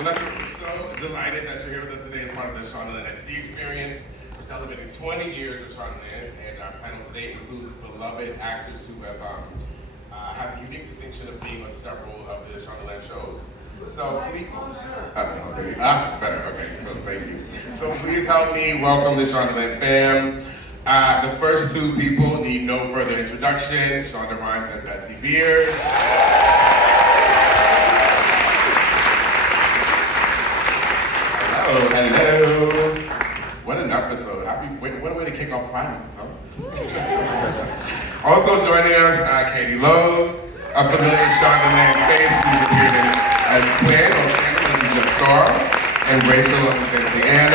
We're so delighted that you're here with us today as part of the Shondaland at Sea experience. We're celebrating 20 years of Shondaland, and our panel today includes beloved actors who have the unique distinction of being on several of the Shondaland shows. So please, better. Okay, so thank you. So please help me welcome the Shondaland fam. The first two people need no further introduction: Shonda Rhimes and Betsy Beers. Hello. What an episode. What a way to kick off Pride Month, huh? Also joining us, Katie Lowe's, a familiar Shondaland face who's appeared in as Quinn on Scandal, as you just saw, and Rachel on Betsy and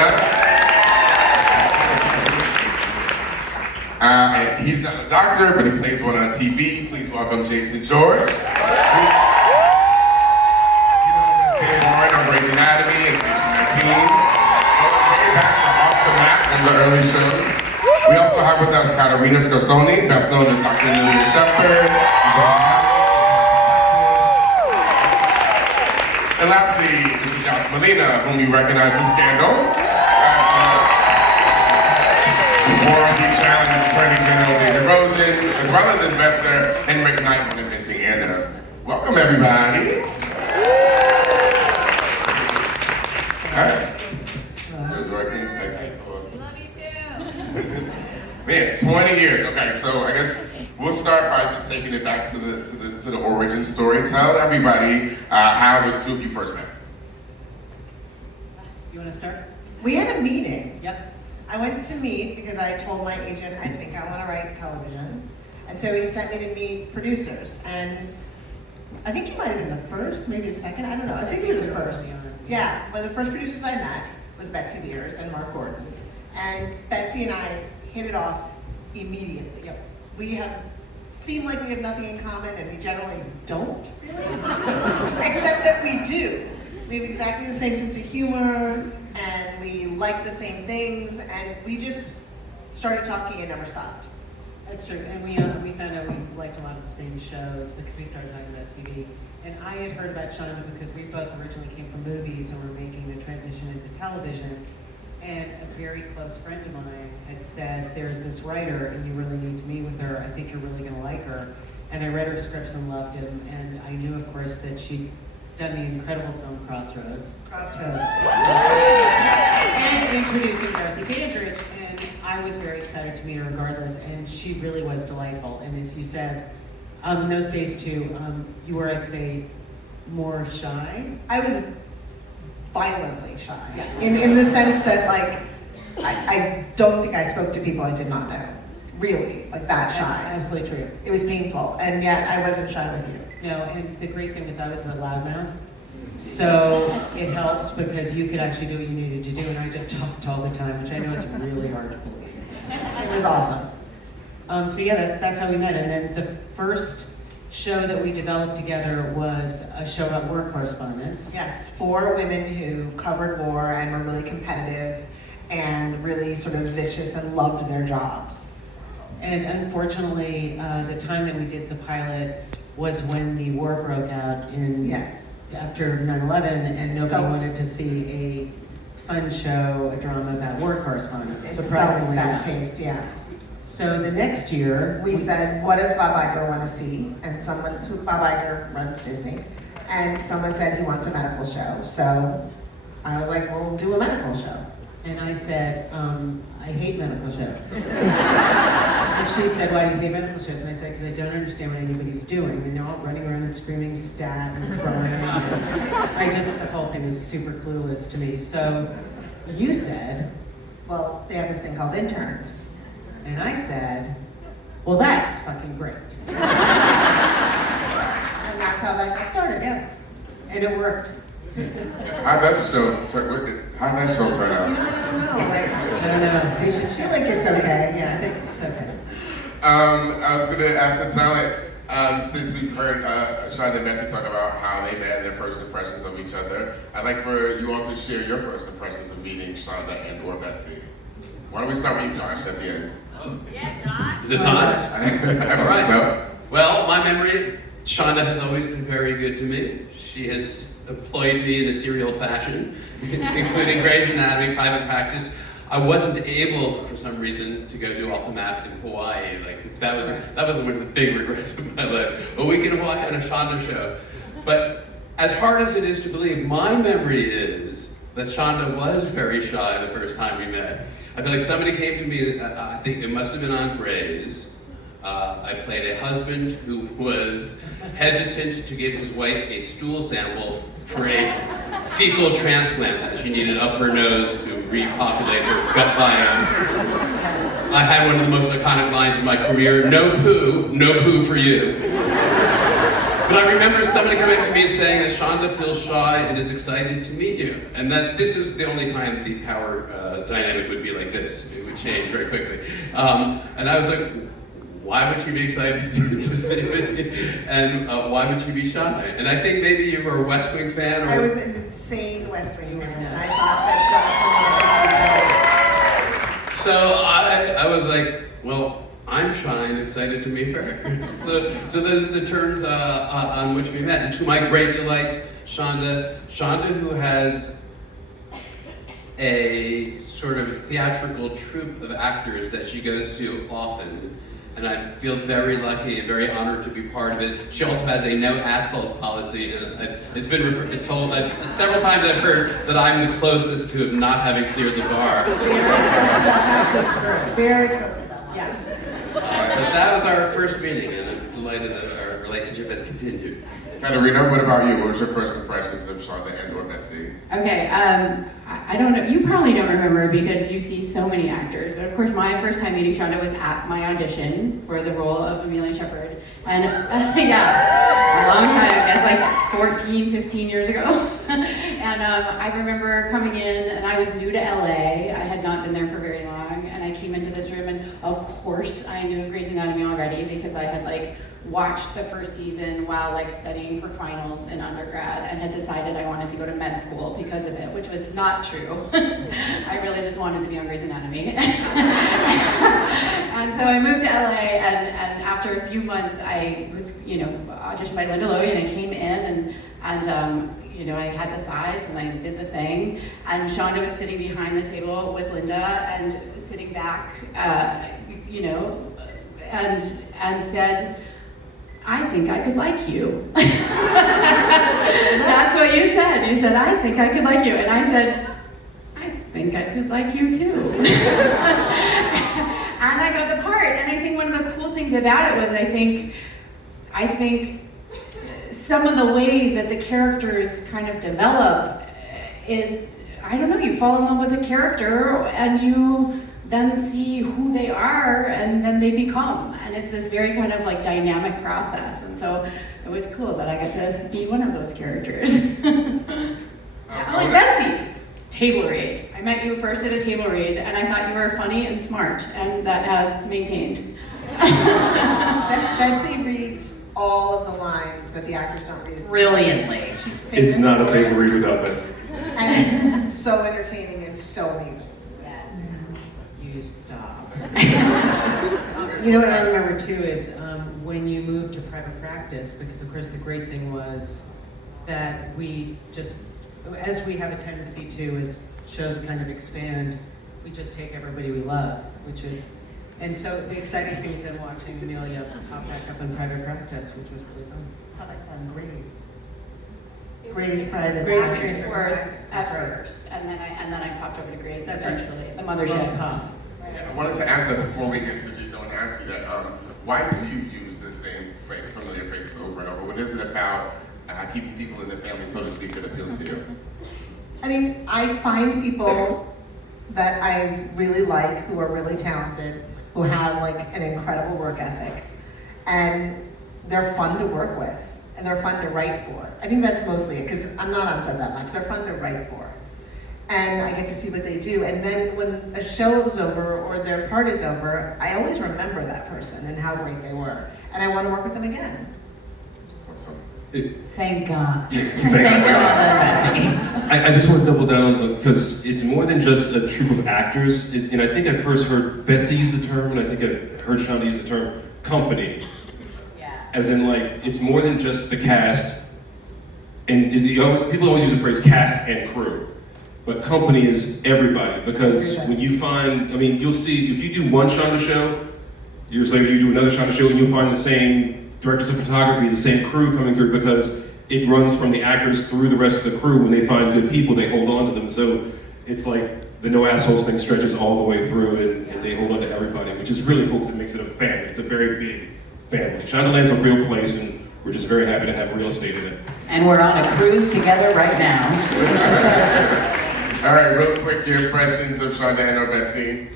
he's not a doctor, but he plays one on TV. Please welcome Jason George. On Grey's Anatomy and Station 19. Way back to Off the Map in the early shows. We also have with us Caterina Scorsone, best known as Dr. Malina Shepherd. And lastly, Mr. Josh Malina, whom you recognize from Scandal, as the morally challenged Attorney General David Rosen, as well as investor Henrik Knight on Inventing Anna. Welcome, everybody. Alright. So it's working? Okay, cool. Love you too. Man, 20 years. Okay, so I guess we'll start by just taking it back to the origin story. Tell everybody how the two of you first met. You want to start? We had a meeting. Yep. I went to meet because I told my agent I think I want to write television. And so he sent me to meet producers. And I think you might have been the first, maybe the second, I don't know. I think you were the first. Yeah, one of the first producers I met was Betsy Beers and Mark Gordon. And Betsy and I hit it off immediately. Yep. We seem like we have nothing in common, and we generally don't, really. Except that we do. We have exactly the same sense of humor, and we like the same things, and we just started talking and never stopped. That's true, and we found out we liked a lot of the same shows because we started talking about TV. And I had heard about Shonda because we both originally came from movies and were making the transition into television. And a very close friend of mine had said, there's this writer and you really need to meet with her. I think you're really gonna like her. And I read her scripts and loved him. And I knew, of course, that she'd done the incredible film Crossroads. And introducing Dorothy Dandridge. And I was very excited to meet her regardless. And she really was delightful. And as you said, in those days too, you were, I'd say, more shy. I was violently shy. Yeah. In the sense that, like, I don't think I spoke to people I did not know. Really, like that shy. That's absolutely true. It was painful, and yet I wasn't shy with you. No, and the great thing was I was a loudmouth. So it helped because you could actually do what you needed to do, and I just talked all the time, which I know is really hard to believe. It was awesome. So yeah, that's how we met. And then the first show that we developed together was a show about war correspondence. Yes, 4 women who covered war and were really competitive and really sort of vicious and loved their jobs. And unfortunately, the time that we did the pilot was when the war broke out in after 9/11, and nobody wanted to see a fun show, a drama about war correspondence. Surprisingly, bad taste, yeah. So the next year, we said, what does Bob Iger want to see? And Bob Iger runs Disney, and someone said he wants a medical show. So I was like, well, we'll do a medical show. And I said, I hate medical shows. And she said, why do you hate medical shows? And I said, because I don't understand what anybody's doing. I mean, they're all running around and screaming stat and crying. And the whole thing was super clueless to me. So you said, well, they have this thing called interns. And I said, well, that's fucking great. And that's how that got started. Yeah. And it worked. How'd that show turn out? I don't know. I don't know. I feel like it's okay. Yeah. I think it's okay. I was gonna ask the talent, since we've heard Shonda and Betsy talk about how they met and their first impressions of each other, I'd like for you all to share your first impressions of meeting Shonda and or Betsy. Why don't we start with you, Josh, at the end? Yeah, Josh. Is this on? I All right. so. Well, my memory, Shonda has always been very good to me. She has employed me in a serial fashion, including Grey's Anatomy, private practice. I wasn't able, for some reason, to go do Off the Map in Hawaii. Like that was one of the big regrets of my life. A week in Hawaii on a Shonda show. But as hard as it is to believe, my memory is that Shonda was very shy the first time we met. I feel like somebody came to me, I think it must have been on Grey's. I played a husband who was hesitant to give his wife a stool sample for a fecal transplant that she needed up her nose to repopulate her gut biome. I had one of the most iconic lines in my career, no poo for you. But I remember somebody coming up to me and saying that Shonda feels shy and is excited to meet you. And this is the only time the power dynamic would be like this. It would change very quickly. And I was like, why would she be excited to see me? And why would she be shy? And I think maybe you were a West Wing fan, or I was an insane West Wing fan, and I thought that Josh. so I was like, well, I'm shy and excited to meet her. so those are the terms on which we met. And to my great delight, Shonda, who has a sort of theatrical troupe of actors that she goes to often. And I feel very lucky and very honored to be part of it. She also has a no assholes policy, and it's been told several times I've heard that I'm the closest to not having cleared the bar. Very close to that. Yeah. But that was our first meeting, and I'm delighted that our relationship has continued. Caterina, what about you? What was your first impressions of Shonda and or Betsy? Okay, I don't know. You probably don't remember because you see so many actors. But of course, my first time meeting Shonda was at my audition for the role of Amelia Shepherd. And yeah, a long time, I guess like 14, 15 years ago. And I remember coming in, and I was new to LA. I had not been there for very long. And I came into this room, and of course, I knew of Grey's Anatomy already because I had like watched the first season while like studying for finals in undergrad and had decided I wanted to go to med school because of it, which was not true. I really just wanted to be on Grey's Anatomy. And so I moved to LA, and after a few months I was, auditioned by Linda Lowy, and I came in and I had the sides and I did the thing, and Shonda was sitting behind the table with Linda and sitting back, and said, I think I could like you. That's what you said. You said, I think I could like you. And I said, I think I could like you too. And I got the part. And I think one of the cool things about it was I think some of the way that the characters kind of develop is, I don't know, you fall in love with a character and you then see who they are and then they become. And it's this very kind of like dynamic process. And so it was cool that I got to be one of those characters. Like Betsy, table read. I met you first at a table read and I thought you were funny and smart, and that has maintained. Betsy reads all of the lines that the actors don't read. Brilliantly. She's famous It's not a for it, table read without Betsy. and it's so entertaining and so amazing. Yes. You stop. You know what I remember too is when you moved to private practice, because of course the great thing was that we just, as we have a tendency to as shows kind of expand, we just take everybody we love, which is, and so the exciting thing is then watching Amelia pop back up in private practice, which was really fun. How about on Grey's? Grey's private. Grey's practice. Worth at That's right. first, and then I popped over to Grey's That's right. eventually, the mothership. Pop. I wanted to ask that before we introduce you. I want to ask you that. Why do you use the same familiar faces over and over? What is it about keeping people in the family, so to speak, that appeals to you? I mean, I find people that I really like, who are really talented, who have like an incredible work ethic, and they're fun to work with, and they're fun to write for. I think that's mostly it, because I'm not on set that much. They're fun to write for. And I get to see what they do. And then when a show is over or their part is over, I always remember that person and how great they were. And I want to work with them again. That's awesome. Thank God. Thank God. Betsy. I just want to double down on, because it's more than just a troupe of actors. And I think I first heard Betsy use the term, and I think I heard Shonda use the term company. Yeah. As in, like, it's more than just the cast and people always use the phrase cast and crew, but company is everybody, because when you find, I mean, you'll see, if you do one Shonda show, years later you do another Shonda show, and you'll find the same directors of photography, the same crew coming through, because it runs from the actors through the rest of the crew. When they find good people, they hold on to them. So it's like the no assholes thing stretches all the way through, and they hold on to everybody, which is really cool because it makes it a family. It's a very big family. Shondaland's a real place, and we're just very happy to have real estate in it. And we're on a cruise together right now. All right, real quick, your impressions of Shonda and or Betsy.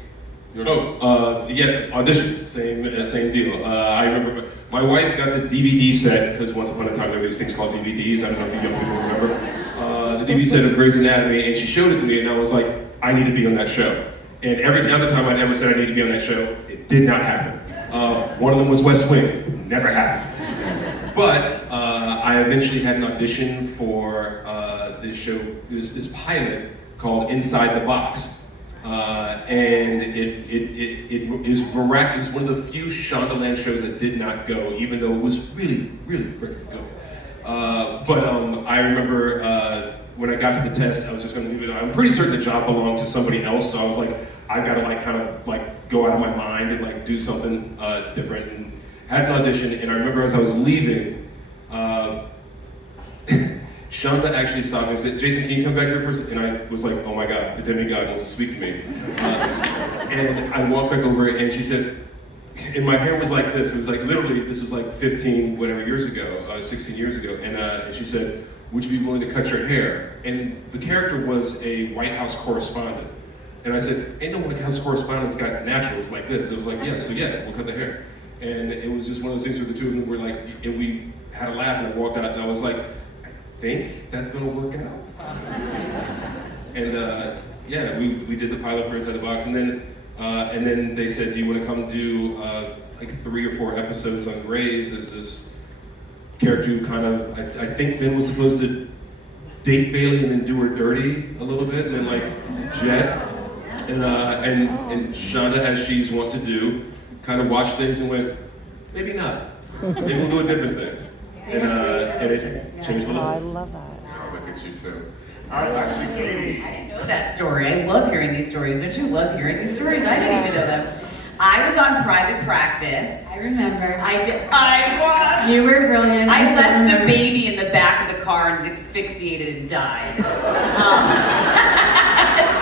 Yeah, audition, same deal. I remember my wife got the DVD set, because once upon a time there were these things called DVDs. I don't know if you young people remember. The DVD set of Grey's Anatomy, and she showed it to me, and I was like, I need to be on that show. And every other time I'd ever said I need to be on that show, it did not happen. One of them was West Wing, never happened. But I eventually had an audition for this show, this pilot called Inside the Box. And it is miraculous. One of the few Shondaland shows that did not go, even though it was really, really freaking good. But I remember when I got to the test, I was just going to leave it. I'm pretty certain the job belonged to somebody else, so I was like, I got to like kind of like go out of my mind and like do something different. And had an audition, and I remember as I was leaving, Shonda actually stopped me and said, Jason, can you come back here for a second? And I was like, oh my God, the demigod wants to speak to me. And I walked back over, and she said, and my hair was like this. It was like literally, this was like 15 whatever years ago, 16 years ago. And she said, would you be willing to cut your hair? And the character was a White House correspondent. And I said, ain't no White House correspondent's got naturals like this. It was like, yeah, so yeah, we'll cut the hair. And it was just one of those things where the two of them were like, and we had a laugh, and I walked out, and I was like, I think that's gonna work out. And yeah, we did the pilot for Inside the Box, and then they said, do you want to come do like 3 or 4 episodes on Grey's as this character who kind of, I think Ben was supposed to date Bailey and then do her dirty a little bit, and then like jet. And Shonda, as she's wont to do, kind of watched things and went, maybe not. Maybe we'll do a different thing. And it changed the look. I love that. Oh, look at you too. All right, lastly, Katie. I didn't know that story. I love hearing these stories. Don't you love hearing these stories? I didn't even know them. I was on private practice. I remember. I did. I was. You were brilliant. I still left the remember. baby in the back of the car and asphyxiated and died.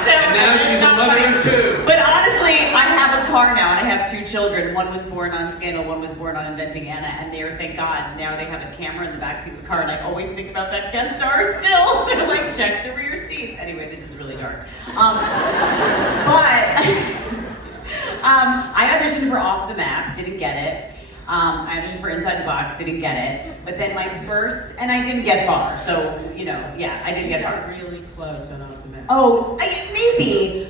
And now she's a mother of 2. But honestly, I have a car now, and I have 2 children. One was born on Scandal, one was born on Inventing Anna, and they are, thank God, now they have a camera in the backseat of the car, and I always think about that guest star still. They're like, check the rear seats. Anyway, this is really dark. I auditioned for Off the Map, didn't get it. I auditioned for Inside the Box, didn't get it. But then my first, and I didn't get far, so, you know, yeah, I didn't get got far. really close and off the map. Oh, maybe.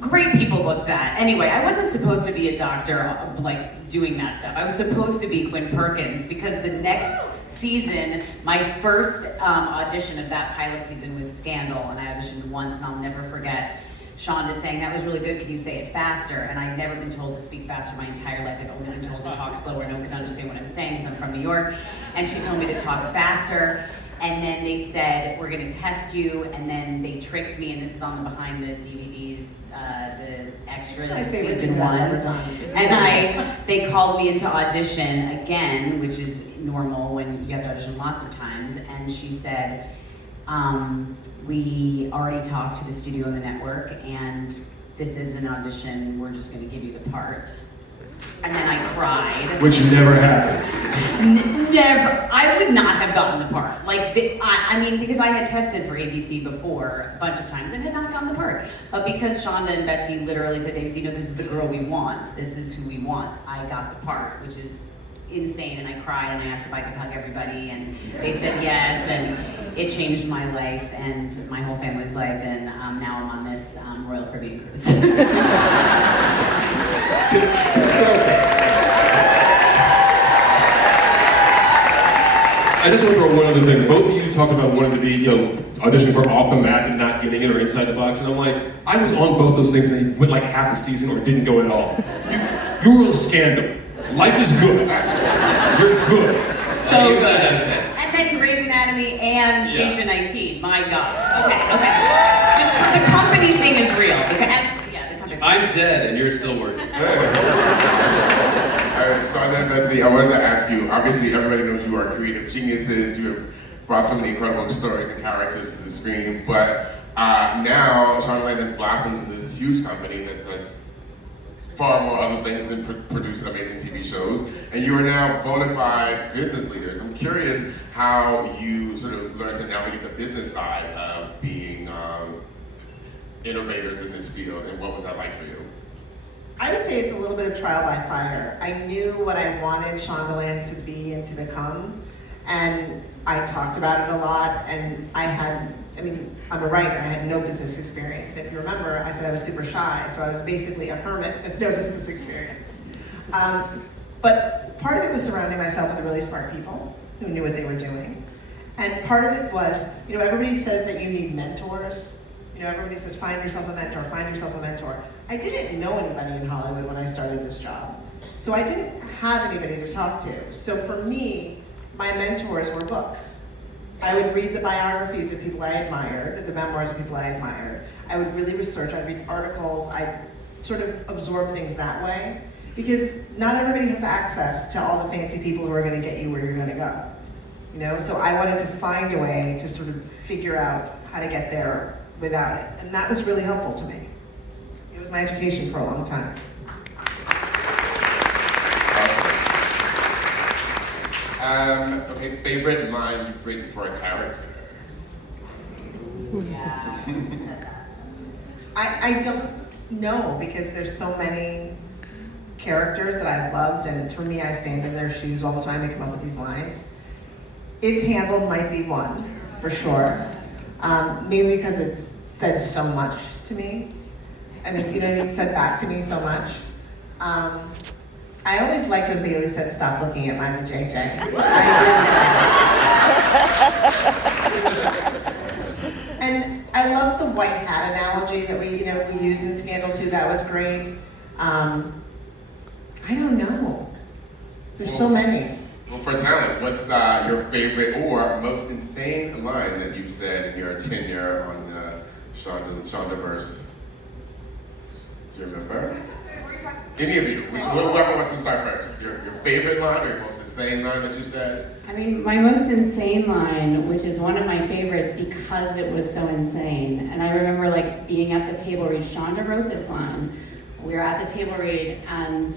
Great people looked at. Anyway, I wasn't supposed to be a doctor, like, doing that stuff. I was supposed to be Quinn Perkins, because the next season, my first audition of that pilot season was Scandal, and I auditioned once, and I'll never forget Shonda saying, that was really good, can you say it faster? And I'd never been told to speak faster my entire life. I'd only been told to talk slower. No one can understand what I'm saying because I'm from New York. And she told me to talk faster. And then they said, we're gonna test you. And then they tricked me, and this is on the behind the DVDs, the extras of season 1. And they called me into audition again, which is normal when you have to audition lots of times. And she said, we already talked to the studio and the network, and this is an audition, we're just gonna give you the part. And then I cried. Which never happens. Never. I would not have gotten the part. Like, I mean, because I had tested for ABC before a bunch of times and had not gotten the part. But because Shonda and Betsy literally said to ABC, no, this is the girl we want. This is who we want. I got the part, which is insane. And I cried, and I asked if I could hug everybody, and they said yes. And it changed my life and my whole family's life. And now I'm on this Royal Caribbean cruise. I just want to throw one other thing. Both of you talked about wanting to be, auditioning for Off the Map and not getting it, or Inside the Box, and I'm like, I was on both those things, and they went like half the season or didn't go at all. You were a Scandal. Life is good. You're good. So good. And then Grey's Anatomy Academy and Yeah. Station 19. My God. Okay. The company thing is real. The company. I'm dead and you're still working. All right, Shonda and Betsy, I wanted to ask you, obviously everybody knows you are creative geniuses, you have brought so many incredible stories and characters to the screen, but now Shondaland has blossomed into this huge company that does far more other things than produce amazing TV shows, and you are now bona fide business leaders. I'm curious how you sort of learned to navigate the business side of being innovators in this field, and what was that like for you? I would say it's a little bit of trial by fire. I knew what I wanted Shondaland to be and to become, and I talked about it a lot, and I'm a writer, I had no business experience. And if you remember, I said I was super shy, so I was basically a hermit with no business experience. But part of it was surrounding myself with really smart people who knew what they were doing. And part of it was, everybody says that you need mentors. Everybody says, find yourself a mentor, find yourself a mentor. I didn't know anybody in Hollywood when I started this job. So I didn't have anybody to talk to. So for me, my mentors were books. I would read the biographies of people I admired, the memoirs of people I admired. I would really research, I'd read articles, I'd sort of absorb things that way. Because not everybody has access to all the fancy people who are gonna get you where you're gonna go. So I wanted to find a way to sort of figure out how to get there without it. And that was really helpful to me. It was my education for a long time. Awesome. Okay, favorite line you've written for a character? Yeah. I don't know, because there's so many characters that I've loved, and for me, I stand in their shoes all the time to come up with these lines. It's Handled might be one, for sure. Mainly because it's said so much to me. Said back to me so much. I always liked when Bailey said, "Stop looking at Lila JJ." I really did. And I love the white hat analogy that we used in Scandal 2. That was great. I don't know. There's so many. Well, for talent, what's your favorite or most insane line that you've said in your tenure on the Shondaverse? Do you remember? Any of you? Whoever wants to start first. Your favorite line or your most insane line that you said? My most insane line, which is one of my favorites because it was so insane. And I remember being at the table read. Shonda wrote this line. We were at the table read and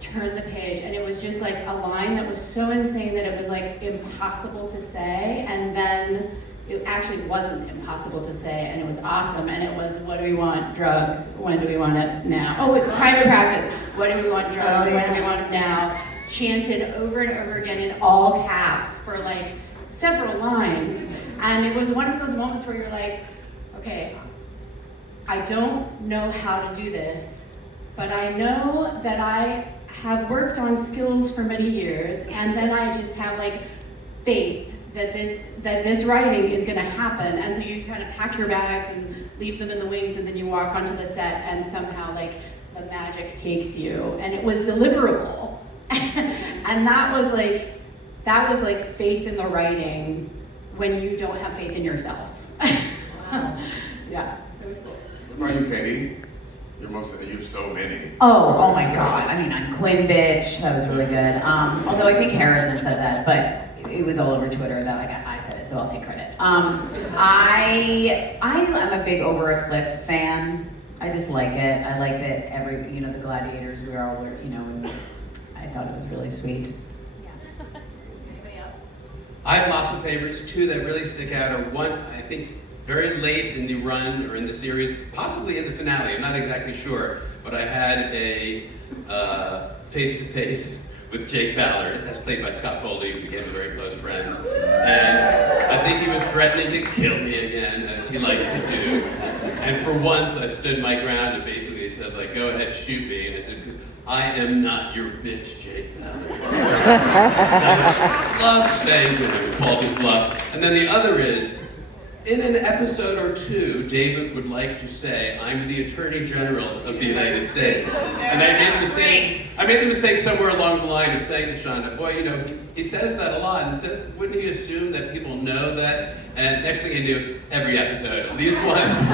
turned the page, and it was just a line that was so insane that it was impossible to say, and then it actually wasn't impossible to say, and it was awesome, and it was, what do we want? Drugs. When do we want it? Now. Oh, it's private practice. What do we want? Drugs. When do we want it? Now. Chanted over and over again in all caps for several lines, and it was one of those moments where you're like, okay, I don't know how to do this, but I know that I have worked on skills for many years, and then I just have faith that this writing is going to happen. And so you kind of pack your bags and leave them in the wings, and then you walk onto the set, and somehow the magic takes you, and it was deliverable. And that was faith in the writing when you don't have faith in yourself. Wow. Yeah, it was cool. What about you, Katie? You have so many. Oh my God. I'm Quinn Bitch. That was really good. Although I think Harrison said that, but it was all over Twitter that I said it, so I'll take credit. I'm a big Over a Cliff fan. I just like it. I like that the gladiators we all were, and I thought it was really sweet. Yeah. Anybody else? I have lots of favorites. Two that really stick out are one, I think, very late in the run or in the series, possibly in the finale, I'm not exactly sure, but I had a face-to-face with Jake Ballard, as played by Scott Foley, who became a very close friend. And I think he was threatening to kill me again, as he liked to do. And for once, I stood my ground and basically said, go ahead, shoot me. And I said, I am not your bitch, Jake Ballard. Love saying to him, called his bluff. And then the other is, in an episode or two, David would like to say, I'm the Attorney General of the United States. And I made the mistake somewhere along the line of saying to Shonda, boy, he says that a lot, and wouldn't you assume that people know that? And next thing I knew, every episode, at least once,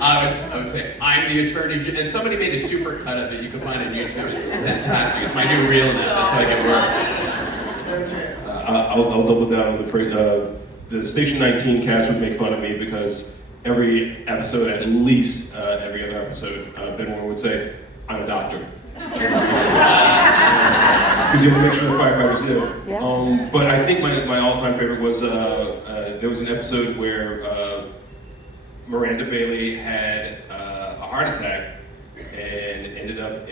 I would say, I'm the attorney, and somebody made a super cut of it. You can find it on YouTube. It's fantastic. It's my new reel now. That's how I get work. So true. I'll double down with the phrase. The Station 19 cast would make fun of me because every episode, at least every other episode, Ben Warren would say, I'm a doctor. Because you have to make sure the firefighters knew. Yeah. But I think my all-time favorite was there was an episode where Miranda Bailey had a heart attack and ended up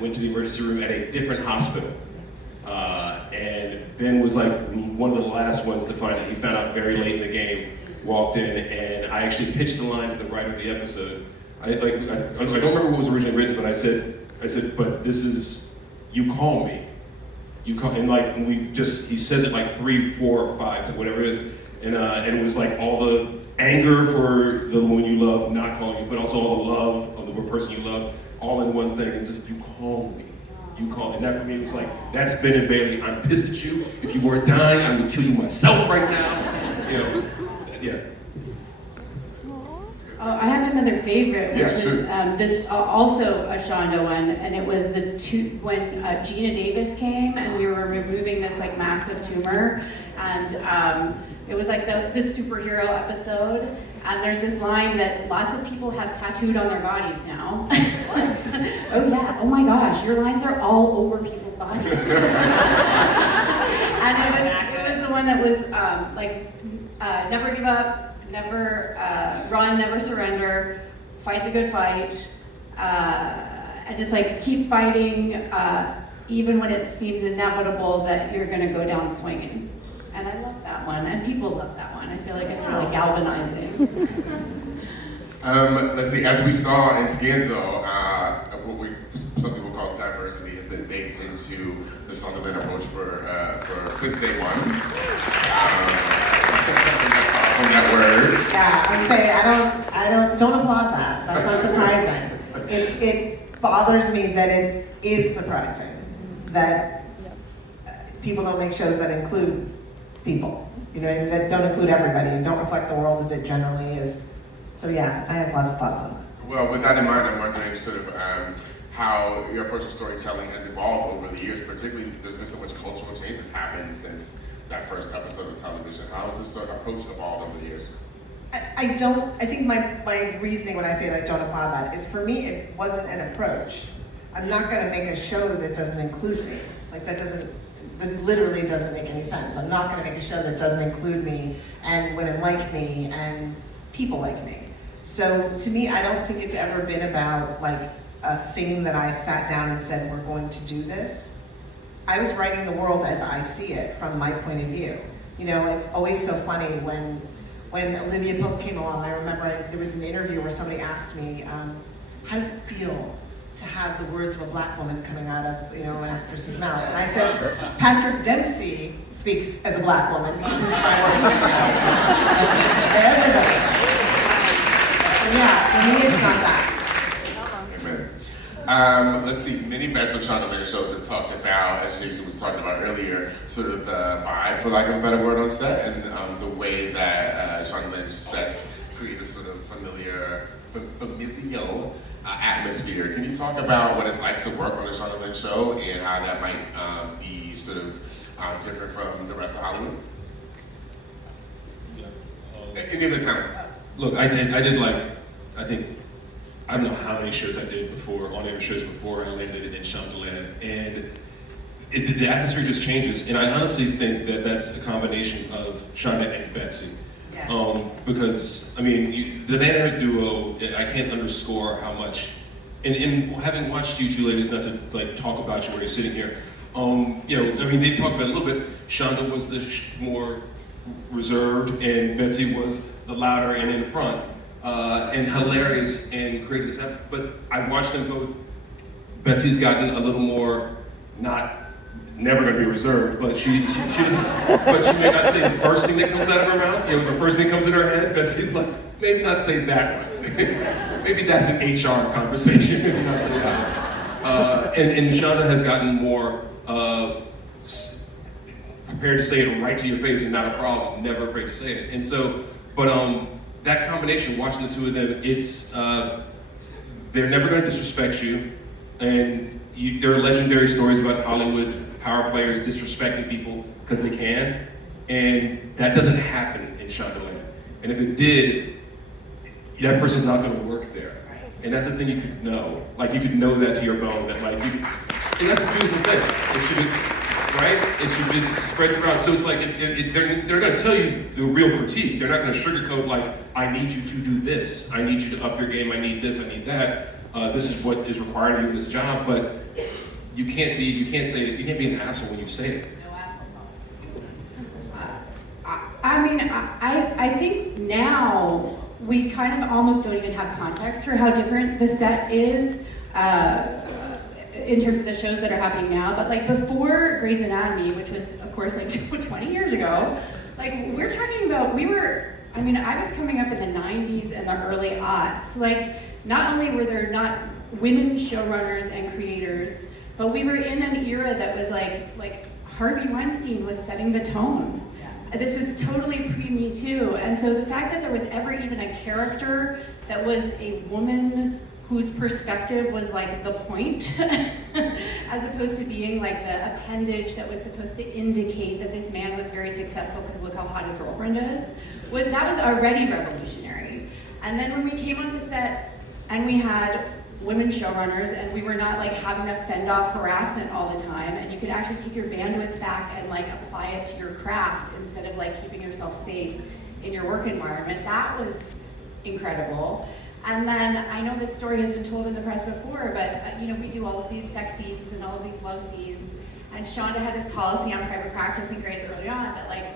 went to the emergency room at a different hospital. And Ben was like one of the last ones to find it. He found out very late in the game, walked in, and I actually pitched the line to the writer of the episode. I don't remember what was originally written, but I said, but this is, you call me. You call, and he says it like 3, 4, 5 to whatever it is, and it was like all the anger for the woman you love not calling you, but also all the love of the person you love, all in one thing, and just, you call me. You call me. And that for me was like, that's Ben and Bailey. I'm pissed at you. If you weren't dying, I'm gonna kill you myself right now. You know, yeah. Oh, I have another favorite, which Yeah, was sure. also a Shonda one, and it was when Gina Davis came and we were removing this like massive tumor, and it was like the superhero episode, and there's this line that lots of people have tattooed on their bodies now. Oh yeah, oh my gosh, your lines are all over people's bodies. And it was the one that was never give up, never run, never surrender, fight the good fight, and it's like keep fighting even when it seems inevitable that you're going to go down swinging. And I love that one, and people love that one. I feel like it's really galvanizing. Let's see, as we saw in Scandal, what some people call diversity has been baked into the Shondaland approach for since day one. On that word. Yeah, I would say I don't applaud that. That's not surprising. It bothers me that it is surprising that people don't make shows that include people. You know what I mean? That don't include everybody and don't reflect the world as it generally is. So yeah, I have lots of thoughts on that. Well, with that in mind, I'm wondering sort of how your approach to storytelling has evolved over the years. Particularly, there's been so much cultural change that's happened since that first episode of television. How has this sort of approach evolved over the years? I think my reasoning when I say that I don't applaud that is, for me, it wasn't an approach. I'm not going to make a show that doesn't include me. Like that literally doesn't make any sense. I'm not going to make a show that doesn't include me and women like me and people like me. So to me, I don't think it's ever been about like a thing that I sat down and said, we're going to do this. I was writing the world as I see it from my point of view. You know, it's always so funny when Olivia Pope came along. I remember there was an interview where somebody asked me, how does it feel to have the words of a black woman coming out of, you know, an actress's mouth? And I said, Patrick Dempsey speaks as a black woman because his my words are coming out of his mouth. Everybody does. And yeah, for me it's not that. Amen. Let's see, many best of Shondaland shows have talked about, as Jason was talking about earlier, sort of the vibe, for lack of a better word, on set, and the way that Shondaland sets create a sort of familial atmosphere. Can you talk about what it's like to work on the Shondaland show and how that might be sort of different from the rest of Hollywood? Any other time? Look, I don't know how many shows I did before, on-air shows before I landed in Shondaland, and the atmosphere just changes. And I honestly think that that's a combination of Shonda and Betsy. Yes. Because, I mean, the dynamic duo, I can't underscore how much, and having watched you two ladies, not to like talk about you where you're sitting here, you know, I mean, they talked about it a little bit. Shonda was the more reserved, and Betsy was the louder and in front. And hilarious and creative stuff, but I've watched them both. Betsy's gotten a little more, never going to be reserved, but she doesn't, but she may not say the first thing that comes out of her mouth. You know, the first thing that comes in her head. Betsy's like, maybe not say that one. Maybe that's an HR conversation. Maybe not say that. And Shonda has gotten more prepared to say it right to your face and not a problem, never afraid to say it. And so, but that combination, watching the two of them, it's they're never going to disrespect you, and there are legendary stories about Hollywood power players disrespecting people because they can, and that doesn't happen in Shondaland. And if it did, that person's not going to work there. And that's the thing you could know. Like, you could know that to your bone, that like, and that's a beautiful thing. It should be, right? It should be spread around. So it's like, they're going to tell you the real critique. They're not going to sugarcoat like, I need you to do this. I need you to up your game. I need this. I need that. This is what is required of you in this job. But you can't say it. You can't be an asshole when you say it. No asshole. I mean, I think now we kind of almost don't even have context for how different the set is in terms of the shows that are happening now. But like before Grey's Anatomy, which was of course like 20 years ago, like we're talking about, I was coming up in the 90s and the early aughts. Like not only were there not women showrunners and creators, but we were in an era that was like Harvey Weinstein was setting the tone. This was totally pre-Me Too, and so the fact that there was ever even a character that was a woman whose perspective was like the point, as opposed to being like the appendage that was supposed to indicate that this man was very successful because look how hot his girlfriend is, that was already revolutionary. And then when we came onto set and we had women showrunners and we were not like having to fend off harassment all the time, and you could actually take your bandwidth back and like apply it to your craft instead of like keeping yourself safe in your work environment, that was incredible. And then I know this story has been told in the press before, but we do all of these sex scenes and all of these love scenes, and Shonda had this policy on private practice in Grey's early on that like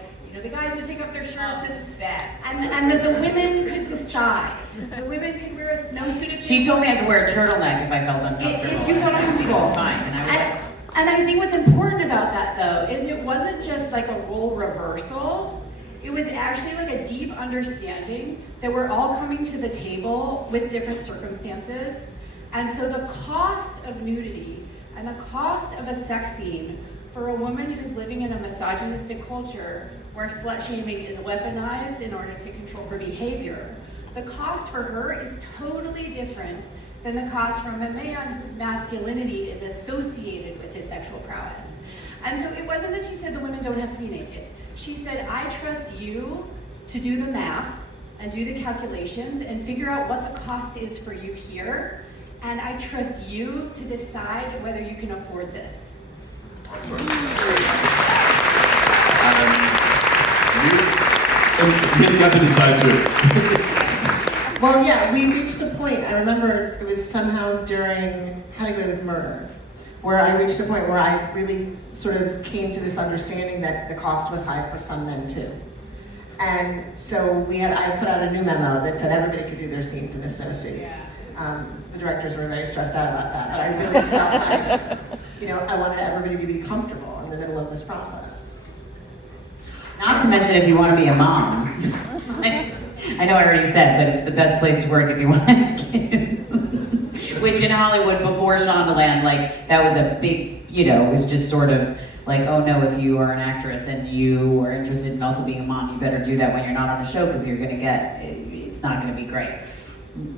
the guys would take off their shirts and that the women could decide. The women could wear a snowsuit. She told me I could wear a turtleneck if I felt uncomfortable. If you felt uncomfortable, it was fine. And I was like, and I think what's important about that though is it wasn't just like a role reversal. It was actually like a deep understanding that we're all coming to the table with different circumstances, and so the cost of nudity and the cost of a sex scene for a woman who's living in a misogynistic culture where slut-shaming is weaponized in order to control her behavior, the cost for her is totally different than the cost from a man whose masculinity is associated with his sexual prowess. And so it wasn't that she said the women don't have to be naked. She said, I trust you to do the math and do the calculations and figure out what the cost is for you here, and I trust you to decide whether you can afford this. Awesome. You got to decide too. Well, yeah, we reached a point, I remember it was somehow during How to Get Away with Murder, where I reached a point where I really sort of came to this understanding that the cost was high for some men too. And so I put out a new memo that said everybody could do their scenes in a snowsuit. Yeah. The directors were very stressed out about that, but I really felt like, I wanted everybody to be comfortable in the middle of this process. not to mention if you want to be a mom. I know I already said, but it's the best place to work if you want to have kids. Which in Hollywood, before Shondaland, like, that was a big, it was just sort of like, oh no, if you are an actress and you are interested in also being a mom, you better do that when you're not on a show because you're going to it's not going to be great.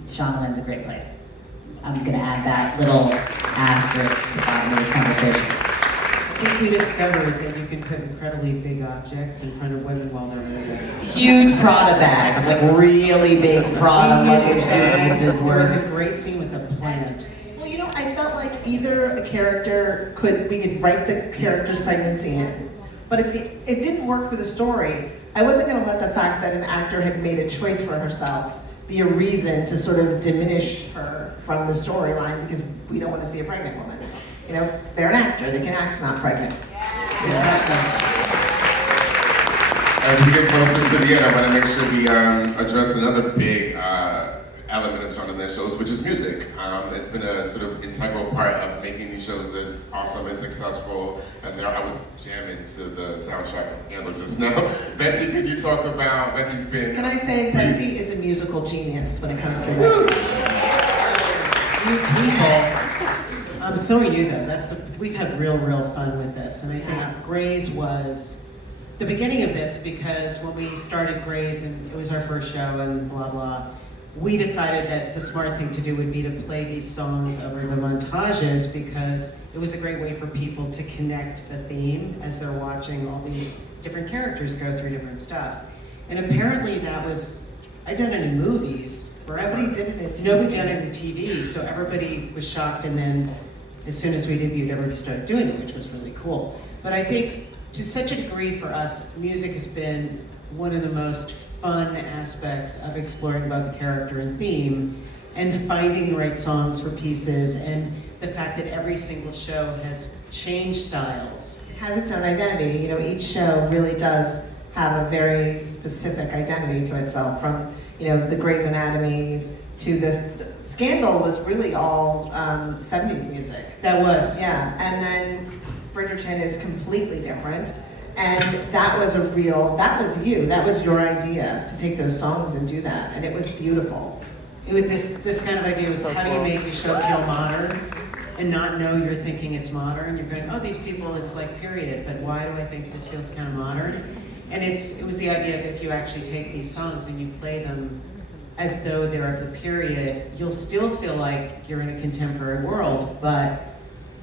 Shondaland's a great place. I'm going to add that little asterisk to the bottom of this conversation. I think we discovered that you can put incredibly big objects in front of women while they're moving. Huge Prada bags, like really big Prada luggage suitcases. There was a great scene with a plant. Well, I felt like either a character we could write the character's pregnancy in, but if it didn't work for the story, I wasn't going to let the fact that an actor had made a choice for herself be a reason to sort of diminish her from the storyline because we don't want to see a pregnant woman. They're an actor, they can act not pregnant. As we get closer to the end, I want to make sure we address another big element of Shondaland shows, which is music. It's been a sort of integral part of making these shows as awesome and successful as they are. I was jamming to the soundtrack of Scandal just now. Betsy, can you talk about, Betsy's been... Can I say Betsy is a musical genius when it comes to this? You people. So are you though. We've had real fun with this, and I think Grey's was the beginning of this because when we started Grey's and it was our first show and blah blah, we decided that the smart thing to do would be to play these songs over the montages because it was a great way for people to connect the theme as they're watching all these different characters go through different stuff. And apparently that was, I'd done it in movies forever. Nobody did it in TV. Nobody did it in TV, so everybody was shocked, and then as soon as we debuted, everybody started doing it, which was really cool. But I think to such a degree for us, music has been one of the most fun aspects of exploring both the character and theme and finding the right songs for pieces, and the fact that every single show has changed styles. It has its own identity. You know, each show really does have a very specific identity to itself, from, you know, the Grey's Anatomies to this. Scandal was really all 70s music. That was. Yeah, and then Bridgerton is completely different. And that was that was you, that was your idea to take those songs and do that, and it was beautiful. With this kind of idea was how do you make a show feel modern and not know you're thinking it's modern? You're going, oh, these people, it's like period, but why do I think this feels kind of modern? And it was the idea that if you actually take these songs and you play them as though they're of the period, you'll still feel like you're in a contemporary world, but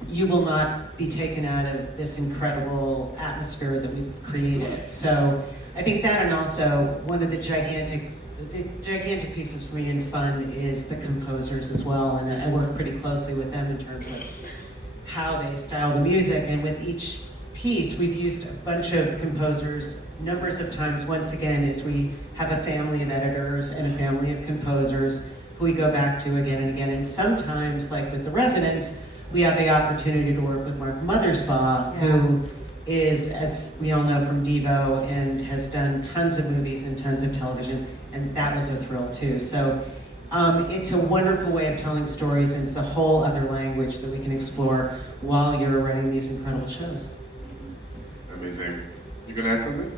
you will not be taken out of this incredible atmosphere that we've created. So I think that, and also one of the gigantic pieces for me in fun is the composers as well, and I work pretty closely with them in terms of how they style the music, and with each piece we've used a bunch of composers numbers of times. Once again, is we have a family of editors and a family of composers who we go back to again and again, and sometimes, like with The Residents, we have the opportunity to work with Mark Mothersbaugh, who is, as we all know from Devo, and has done tons of movies and tons of television, and that was a thrill too. So it's a wonderful way of telling stories, and it's a whole other language that we can explore while you're writing these incredible shows. Amazing. You gonna add something?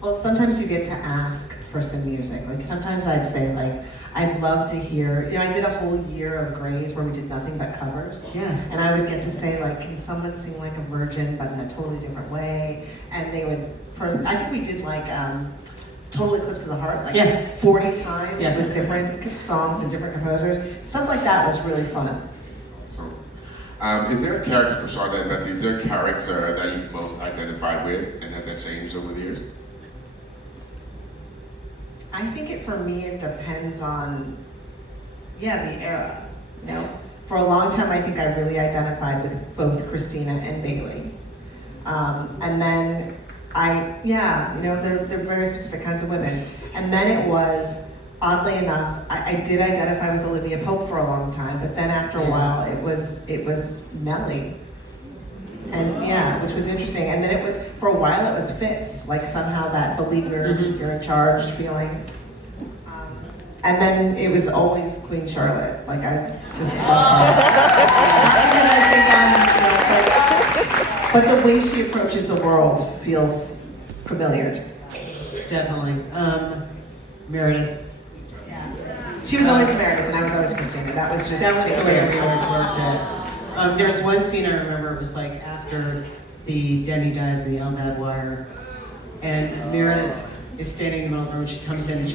Well, sometimes you get to ask for some music. Like sometimes I'd say, like, I'd love to hear, you know, I did a whole year of Grey's where we did nothing but covers. Yeah. And I would get to say, like, can someone sing like a virgin but in a totally different way? And they would, I think we did like Total Eclipse of the Heart, like 40 times with different songs and different composers. Stuff like that was really fun. Awesome. Is there a character for Shonda and Betsy? Is there a character that you've most identified with, and has that changed over the years? I think for me, it depends on, the era. You know, for a long time, I think I really identified with both Christina and Bailey. And then they're very specific kinds of women. And then it was, oddly enough, I did identify with Olivia Pope for a long time, but then after a while, it was Nellie. And which was interesting. And then it was, for a while, it was Fitz, like somehow that beleaguered, you're in charge feeling. And then it was always Queen Charlotte. Like, I just love her. But the way she approaches the world feels familiar to me. Definitely. Meredith. Yeah. She was always Meredith, and I was always Christina. That was the way we always worked it. There's one scene I remember, it was like after the Denny dies in the Eldad Wire, and Meredith is standing in the middle of the room, she comes in, and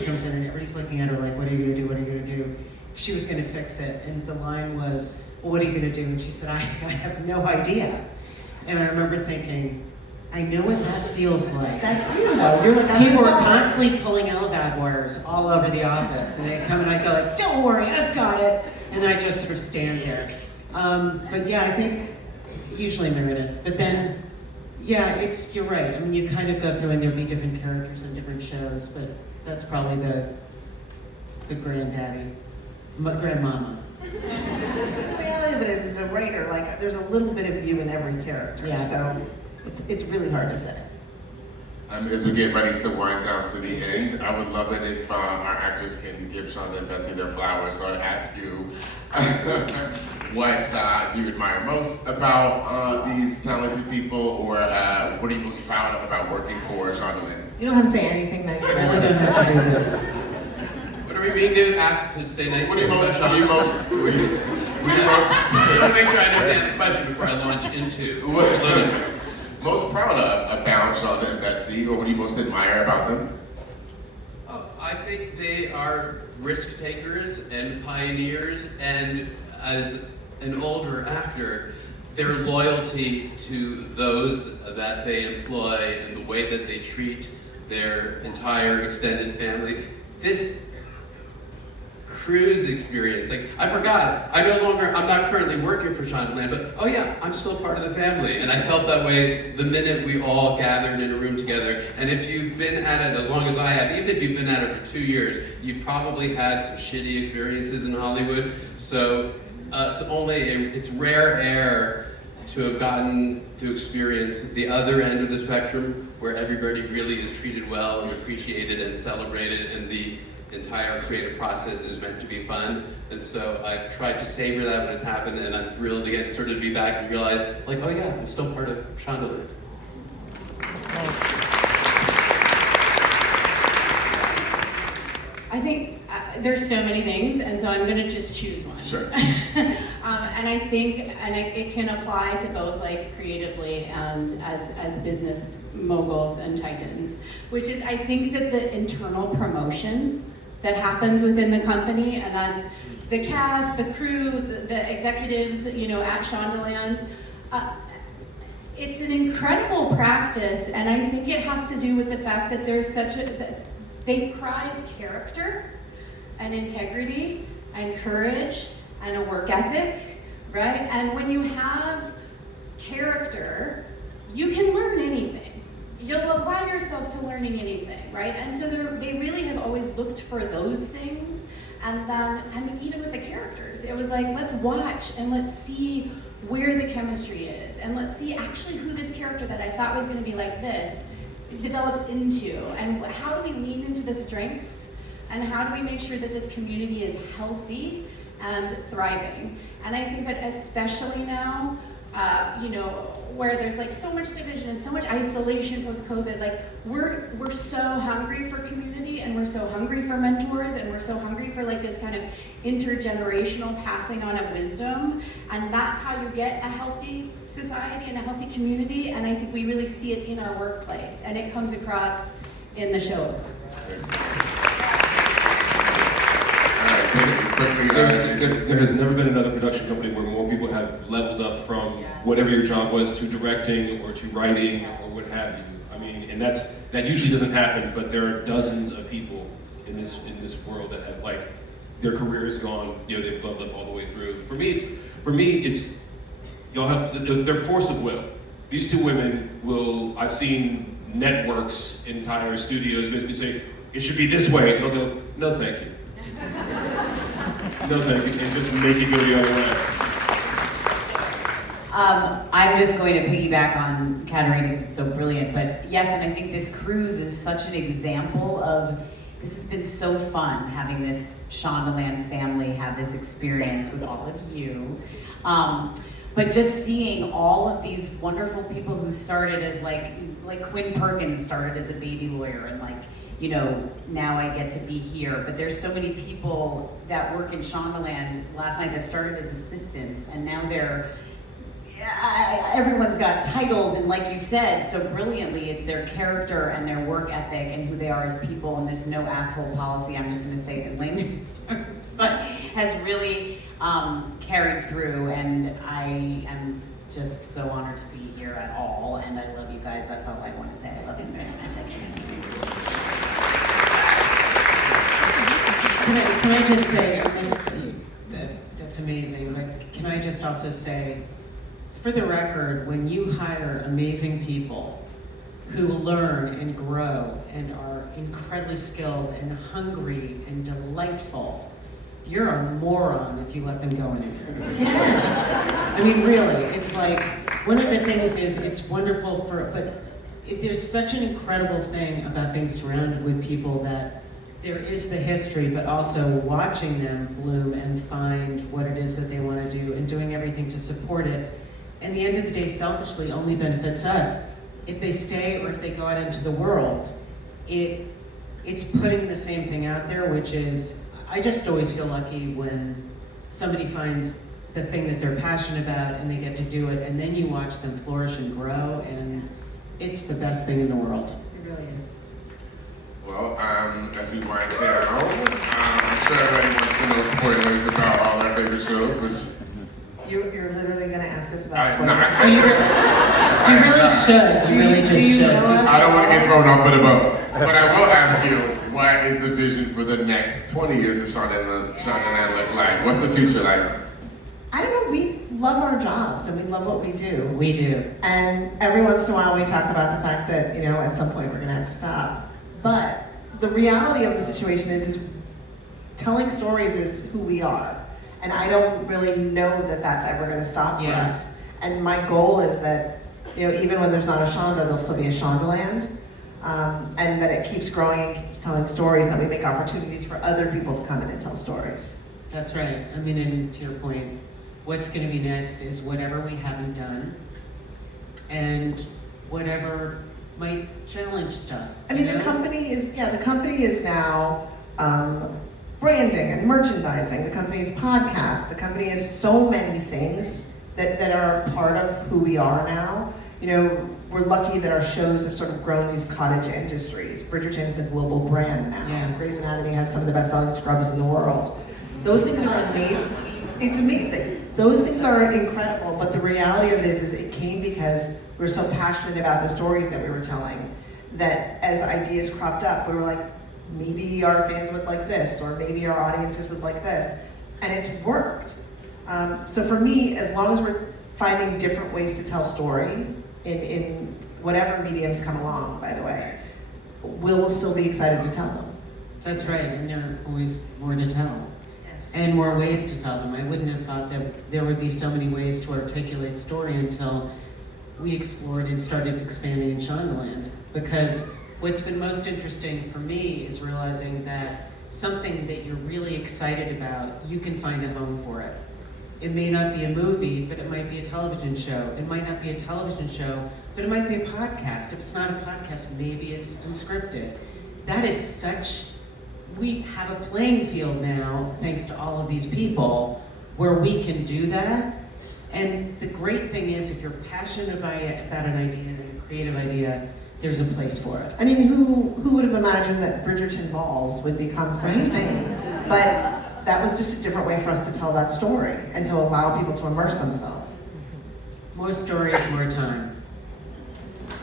everybody's looking at her like, what are you gonna do, what are you gonna do? She was gonna fix it, and the line was, well, what are you gonna do? And she said, I have no idea. And I remember thinking, I know what that feels like. That's you, though. You're like, people were constantly pulling Eldad wires all over the office, and they'd come and I'd go like, don't worry, I've got it. And I just sort of stand there. But yeah, I think usually Meredith. But then, you're right. I mean, you kind of go through and there'll be different characters in different shows, but that's probably the granddaddy, grandmama. The reality of it is, as a writer, like, there's a little bit of you in every character. Yeah. So it's really hard to say. As we get ready to wind down to the end, I would love it if our actors can give Shonda and Betsy their flowers. So I'd ask you, what do you admire most about these talented people, or what are you most proud of about working for Shondaland? You don't have to say anything nice about this. What are we being asked to say next? What are you most? What are you most? What are you most? I want to make sure I understand the question before I launch into. most proud of about Shonda and Betsy, or what do you most admire about them? I think they are risk takers and pioneers, and as an older actor, their loyalty to those that they employ and the way that they treat their entire extended family. This cruise experience, like, I forgot, I'm not currently working for Shondaland, but oh yeah, I'm still part of the family. And I felt that way the minute we all gathered in a room together. And if you've been at it as long as I have, even if you've been at it for 2 years, you've probably had some shitty experiences in Hollywood. So it's rare air to have gotten to experience the other end of the spectrum, where everybody really is treated well and appreciated and celebrated, and the entire creative process is meant to be fun. And so I've tried to savor that when it's happened, and I'm thrilled to get sort of be back and realize, like, oh yeah, I'm still part of Shondaland. I think there's so many things, and so I'm gonna just choose one. Sure. And I think, it can apply to both, like, creatively and as business moguls and titans, which is, I think that the internal promotion that happens within the company, and that's the cast, the crew, the executives, at Shondaland. It's an incredible practice, and I think it has to do with the fact that there's they prize character and integrity and courage and a work ethic, right? And when you have character, you can learn anything. You'll apply yourself to learning anything, right? And so they really have always looked for those things. And then, even with the characters, it was like, let's watch and let's see where the chemistry is. And let's see actually who this character that I thought was gonna be like this develops into. And how do we lean into the strengths? And how do we make sure that this community is healthy and thriving? And I think that especially now, where there's like so much division and so much isolation post-COVID, like we're so hungry for community, and we're so hungry for mentors, and we're so hungry for like this kind of intergenerational passing on of wisdom. And that's how you get a healthy society and a healthy community. And I think we really see it in our workplace, and it comes across in the shows. There has never been another production company where more people have leveled up from whatever your job was to directing or to writing or what have you. I mean, and that usually doesn't happen, but there are dozens of people in this world that have, like, their careers gone, they've leveled up all the way through. For me, it's y'all have their force of will. These two women I've seen networks, entire studios basically say, it should be this way. And they'll go, no thank you. No thank you, and just make it go the other way. I'm just going to piggyback on Caterina because it's so brilliant, but yes, and I think this cruise is such an example of, this has been so fun having this Shondaland family have this experience with all of you. But just seeing all of these wonderful people who started as like Quinn Perkins started as a baby lawyer, and now I get to be here. But there's so many people that work in Shondaland last night that started as assistants, and now everyone's got titles, and like you said so brilliantly, it's their character and their work ethic and who they are as people, and this no asshole policy, I'm just going to say it in layman's terms, but has really carried through, and I am just so honored to be here at all, and I love you guys. That's all I want to say. I love you very much. Can I just say, that's amazing, but can I just also say, for the record, when you hire amazing people who learn and grow and are incredibly skilled and hungry and delightful, you're a moron if you let them go anywhere. Yes. I mean, really, it's like, one of the things is, it's wonderful there's such an incredible thing about being surrounded with people that there is the history, but also watching them bloom and find what it is that they want to do and doing everything to support it. And the end of the day, selfishly, only benefits us. If they stay or if they go out into the world, it's putting the same thing out there, which is, I just always feel lucky when somebody finds the thing that they're passionate about, and they get to do it, and then you watch them flourish and grow, and it's the best thing in the world. It really is. Well, as we wind down, I'm sure everybody wants to know spoilers about all our favorite shows, which You're literally going to ask us about no, spoilers. Oh, you really should. You really just should. I don't want to get thrown off of the boat. But I will ask you, what is the vision for the next 20 years of Shondaland look like? What's the future like? I don't know, we love our jobs and we love what we do. We do. And every once in a while we talk about the fact that, at some point we're gonna have to stop. But the reality of the situation is telling stories is who we are. And I don't really know that that's ever gonna stop for Yeah. us. And my goal is that, even when there's not a Shonda, there'll still be a Shondaland. And that it keeps growing and keeps telling stories, that we make opportunities for other people to come in and tell stories. That's right. I mean, and to your point, what's going to be next is whatever we haven't done, and whatever might challenge stuff. I mean, the company is now branding and merchandising. The company is podcasts. The company is so many things that are part of who we are now. We're lucky that our shows have sort of grown these cottage industries. Bridgerton is a global brand now. Yeah. Grey's Anatomy has some of the best-selling scrubs in the world. Those things are amazing. It's amazing. Those things are incredible, but the reality of it is it came because we were so passionate about the stories that we were telling, that as ideas cropped up, we were like, maybe our fans would like this, or maybe our audiences would like this, and it's worked. So for me, as long as we're finding different ways to tell story in whatever mediums come along, by the way, we'll still be excited to tell them. That's right, and there are always more to tell. Yes. And more ways to tell them. I wouldn't have thought that there would be so many ways to articulate story until we explored and started expanding in Shondaland. Because what's been most interesting for me is realizing that something that you're really excited about, you can find a home for it. It may not be a movie, but it might be a television show. It might not be a television show, but it might be a podcast. If it's not a podcast, maybe it's unscripted. That is such... We have a playing field now, thanks to all of these people, where we can do that. And the great thing is, if you're passionate about an idea and a creative idea, there's a place for it. I mean, who would have imagined that Bridgerton balls would become such a thing? But that was just a different way for us to tell that story and to allow people to immerse themselves. More stories, more time.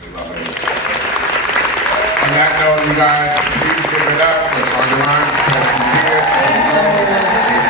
We love it. On that note, you guys, please give it up for Shonda Rhimes, Betsy Beers.